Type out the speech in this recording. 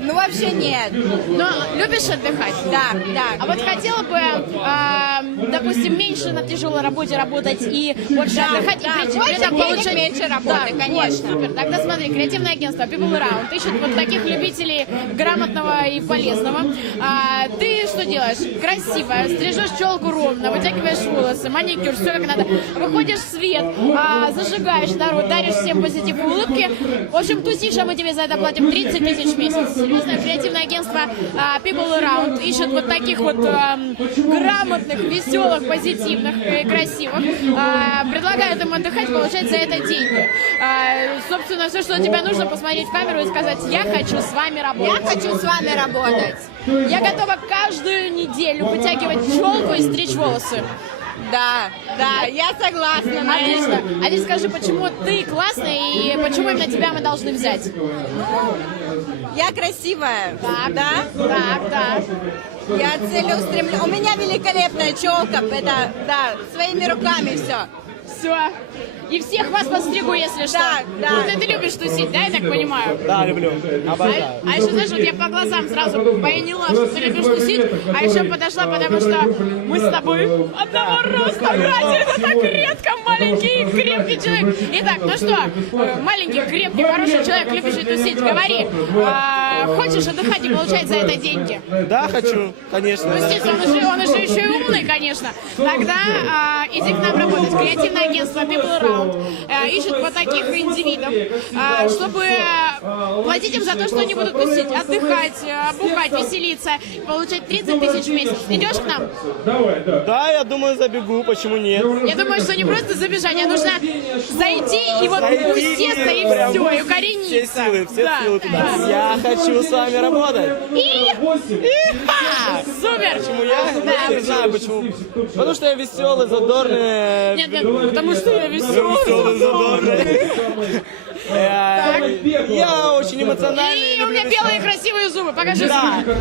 Ну, вообще нет. Но любишь отдыхать? Да, да. А вот хотела бы, допустим, меньше на тяжелой работе работать и больше отдыхать, и при этом получать меньше работы, да, конечно. Вот, супер. Тогда смотри, креативное агентство People Around ищет вот таких любителей грамотного и полезного. Ты что делаешь? Красивая, стрижешь челку ровно, вытягиваешь волосы, маникюр, все как надо. Выходишь в свет, зажигаешь народ, даришь всем позитив и улыбки. В общем, тусишь, а мы тебе за это платим 30 тысяч в месяц. Серьезное креативное агентство People Around ищет вот таких вот грамотных, веселых, позитивных и красивых. Предлагают им отдыхать, получать за это деньги. Собственно, все, что тебе нужно, посмотреть в камеру и сказать: я хочу с вами работать. Я хочу с вами работать. Я готова каждую неделю вытягивать челку и стричь волосы. Да, да, я согласна на Отлично. это. А теперь скажи, почему ты классная и почему именно тебя мы должны взять? Я красивая. Так, Да? так, да. Я целеустремлена. У меня великолепная челка. Это, да, своими руками все. Все. И всех вас подстригу, если что. Да, да. Ты любишь тусить, да, я так понимаю? Да, люблю. Обожаю. А еще, знаешь, вот я по глазам сразу поняла, что ты любишь тусить, а еще подошла, потому что мы с тобой одного роста, братья, это так редко, маленький и крепкий человек. Итак, ну что, маленький, крепкий, хороший человек, любящий тусить, говори, хочешь отдыхать и получать за это деньги? Да, хочу, конечно. Ну, естественно, он же еще и умный, конечно. Тогда иди к нам работать. Креативное агентство People Around ищет вот таких индивидов, чтобы платить им за то, что они будут тусить, отдыхать, бухать, веселиться, получать 30 тысяч в месяц. Идешь к нам? Да, я думаю, забегу, почему нет? Я думаю, что не просто забежать, а нужно зайти и вот Зайти усесться, и прям все, и Все укорениться. силы, все Да. силы туда. Я хочу с вами работать. Супер! Почему я? Я не знаю почему. Потому что я веселый, задорный. Нет, потому что я веселый. Веселый, задорный. Я очень эмоциональный. И у меня белые красивые зубы. Покажи Да. зубы.